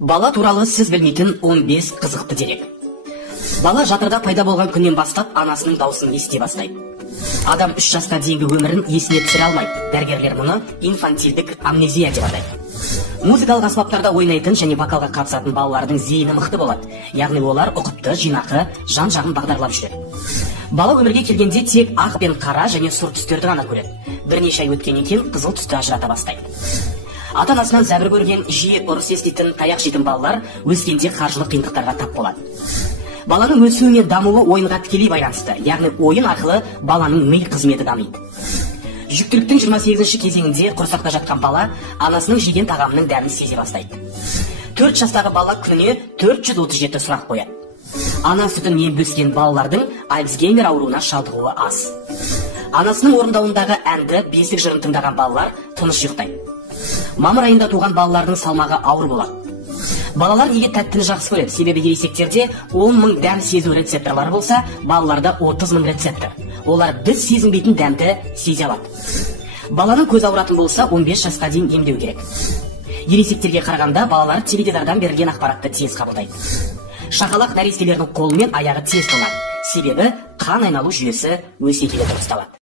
Бала туралы сіз білмейтін 15 қызықты дерек. Бала жатырда пайда болған күннен бастап анасының дауысын ести бастайды. Адам 3 жасқа дейінгі өмірін есіне түсіре алмайды. Дәрігерлер мұны инфантильдік амнезия деп атайды. Музыкалық аспаптарда ойнайтын және вокалға қатысатын балалардың зейіні мықты болады. Яғни олар ұқыпты, жинақы, жан-жағын бағдарлап жүреді. Бала өмірге келгенде тек ақ пен қара және сұр түстерді ғана көреді. Бірнеше ай өткеннен кейін қызыл түсті ажырата бастайды. Ата-анасынан зәбір көрген, жиі ұрыс еститін, таяқ жейтін балалар өскенде қаржылық қиындықтарға тап болады. Баланың өсуі мен дамуы ойынға тікелей байланысты, яғни ойын арқылы баланың ми қызметі дамиды. Жүктіліктің 28-ші кезеңінде құрсақта жатқан бала анасының жеген тағамының дәмін сезе бастайды. 4 жастағы бала күніне 437 сұрақ қояды. Ана сүтін еміп өскен балалардың Альцгеймер ауруына шалдығуы аз. Анасының орындауындағы әнді, бесік жырын тыңдаған балалар тыныш ұйықтайды. Мамыр айында туған балалардың салмағы ауыр болады. Балалар неге тәттіні жақсы көреді? Себебі ересектерде 10 мың дәм сезу рецепторлары болса, балаларда 30 мың рецептор. Олар біз сезінбейтін дәмді сезе алады. Баланың көз ауыратын болса, 15 жасқа дейін емдеу керек. Ересектерге қарағанда балалар теледидардан берілген ақпаратты тез қабылдайды. Шақалақ нәрестелердің қолы мен аяғы тез тоңады. Себебі қан айналу жүйесі өсе келе дұрысталады.